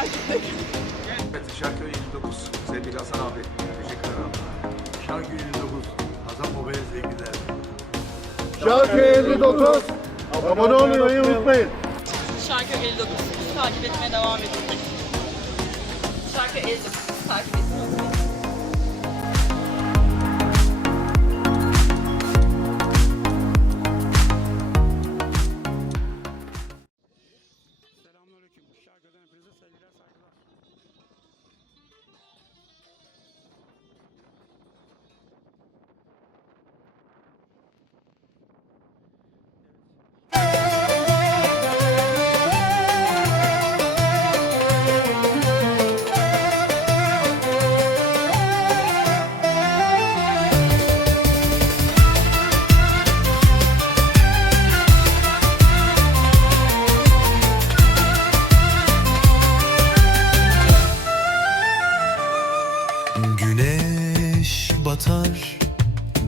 takipte. Evet, Şarköy 29 sevgili Hasan abi. Teşekkür ederim. Şarköy 29 Hasan Baba'ya sevgiler. Şarköy 59 abone olmayı unutmayın. Şarköy 59 takip etmeye devam edin. Şarköy 59 takip edin.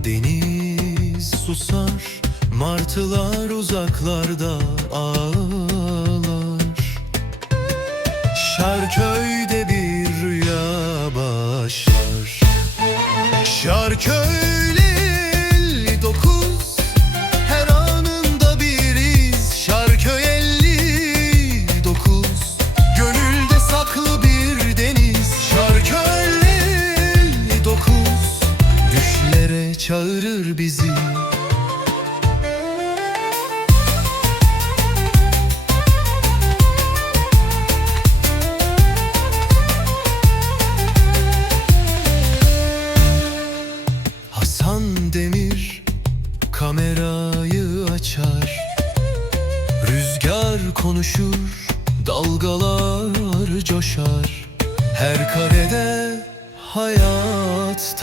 Deniz susar Martılar uzaklarda ağlar. Şarköy'de bir rüya başlar. Şarköy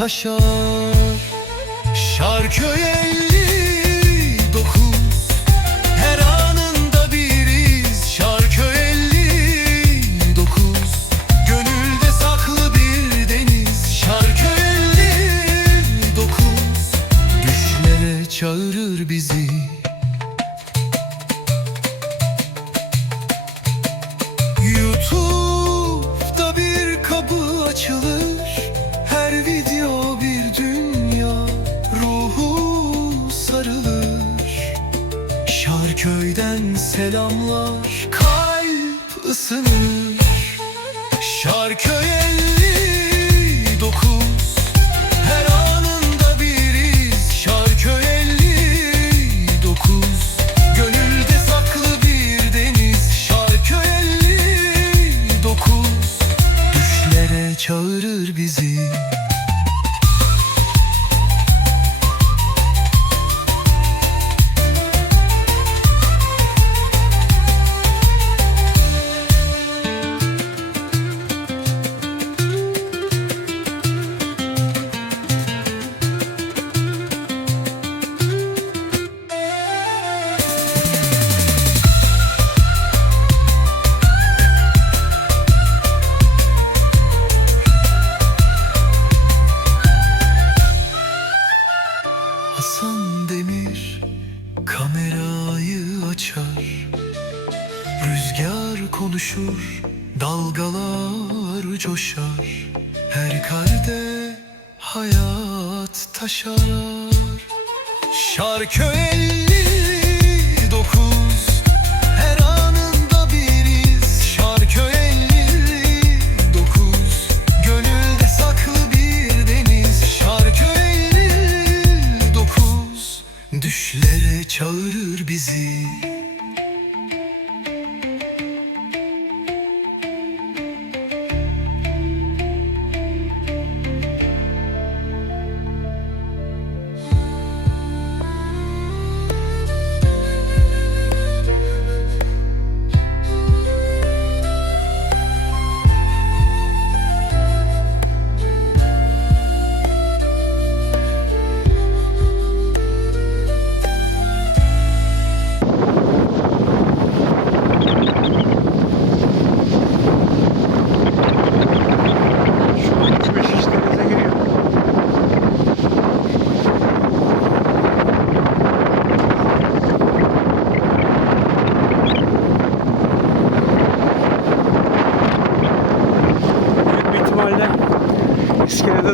Russia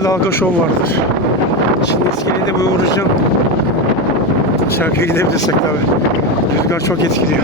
dalga şov vardır. Şimdi iskelede bir uğrayacağım. Şarkıya gidebilirsek tabi. Rüzgar çok etkiliyor.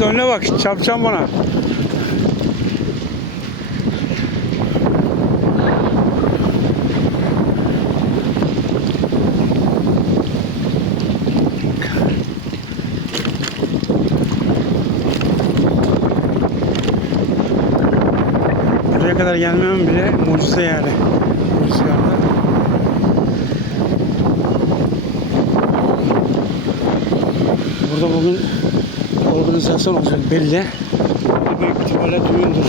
Deniz önüne bak, çarpacağım bana. Buraya kadar gelmem bile mucize yani. Bu rüzgarda. Burada bugün organizasyon olacak belli. Büyük ihtimalle düğündür.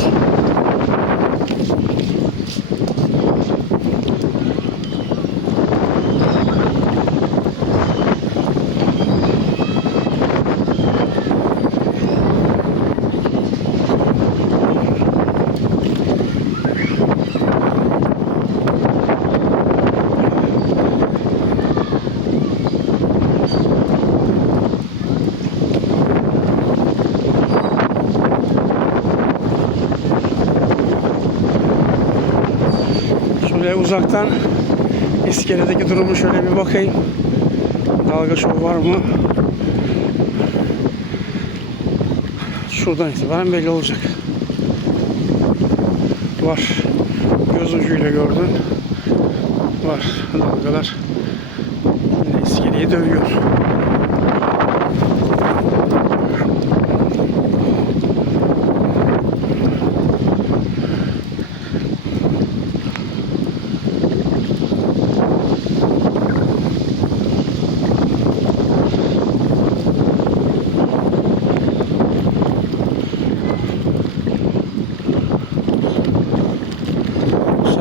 Şöyle uzaktan iskeledeki durumu şöyle bir bakayım. Dalga şov var mı? Şuradan itibaren belli olacak. Var. Göz ucuyla gördüm. Var. Dalgalar iskeleyi dövüyor.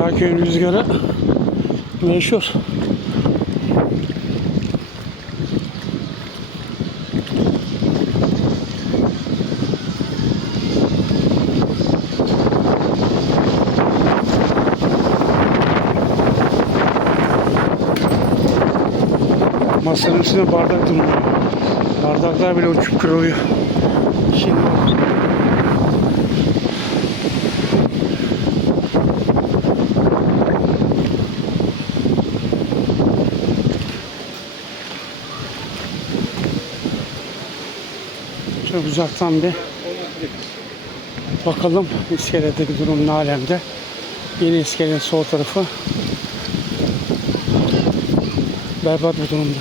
Şarköy'ün rüzgarı meşhur. Masanın üstüne bardak duruyor. Bardaklar bile uçup kırılıyor. Şimdi Şöyle uzaktan bir bakalım iskeledeki durum ne alemde. Yeni iskelenin sol tarafı berbat bir durumda.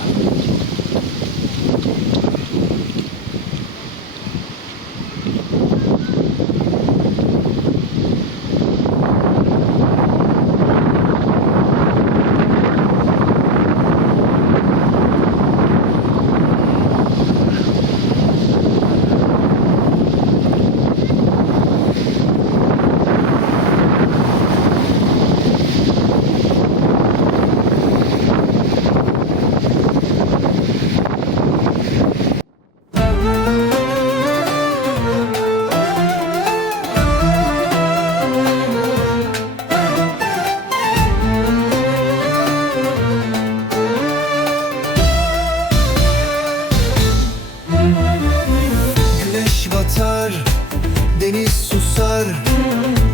Deniz susar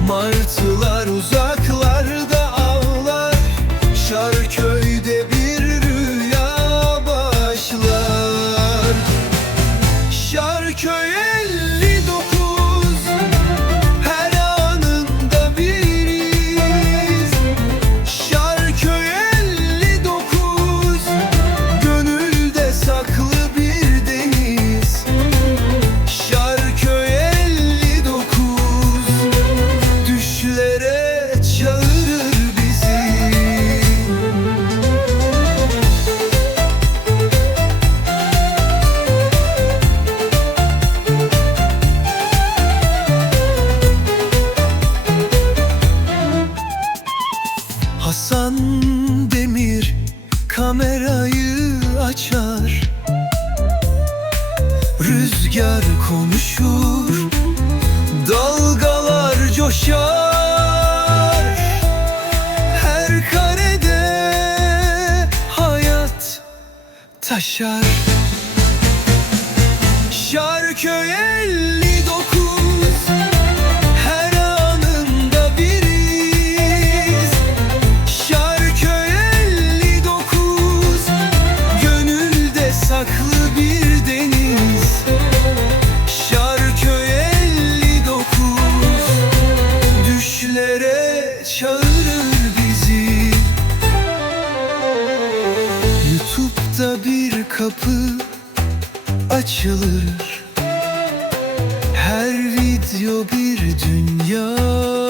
Martılar uzaklarda taşar. Şarköy 59 açılır. Her video bir dünya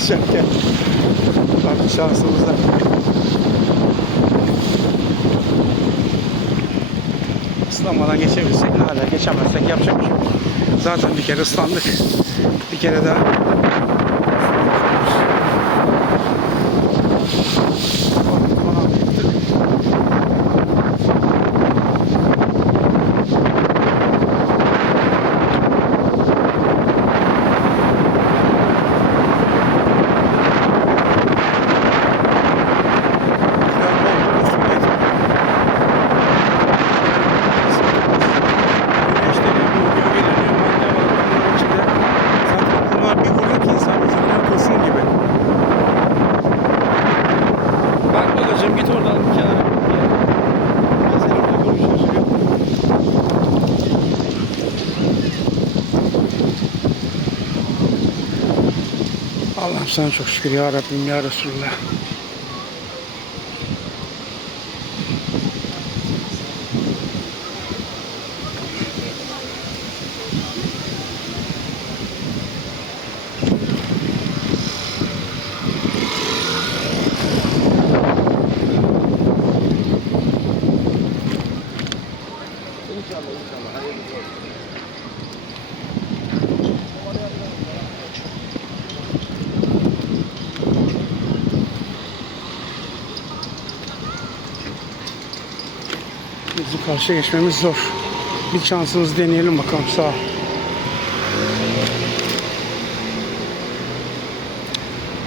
geçerken artık şansımızdan. Islanmadan geçebilirsek hala geçemezsek yapacak bir şey yok. Zaten bir kere ıslandık. Bir kere daha sana çok şükür ya Rabbim ya Resulullah. Karşıya geçmemiz zor. Bir şansımız deneyelim bakalım sağ.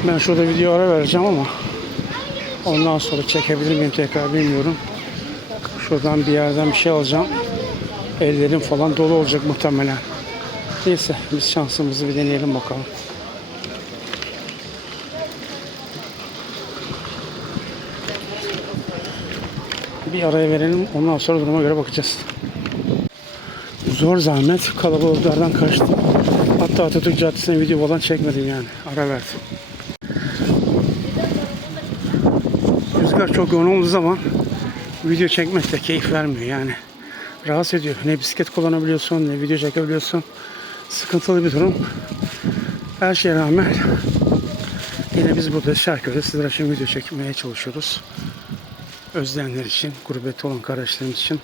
Ben şurada video ara vereceğim ama ondan sonra çekebilir miyim tekrar bilmiyorum. Şuradan bir yerden bir şey alacağım. Ellerim falan dolu olacak muhtemelen. Neyse biz şansımızı bir deneyelim bakalım. Bir araya verelim. Ondan sonra duruma göre bakacağız. Zor zahmet kalabalıklardan kaçtım. Hatta Atatürk Caddesi'ne video falan çekmedim yani. Ara verdim. Rüzgar çok yoğun olduğu zaman video çekmek de keyif vermiyor yani. Rahatsız ediyor. Ne bisiklet kullanabiliyorsun ne video çekebiliyorsun. Sıkıntılı bir durum. Her şeye rağmen yine biz burada Şarköy'de sizler için video çekmeye çalışıyoruz özleyenler için, gurbette olan kardeşlerimiz için.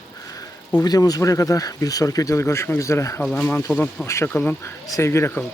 Bu videomuz buraya kadar. Bir sonraki videoda görüşmek üzere. Allah'a emanet olun. Hoşça kalın. Sevgiyle kalın.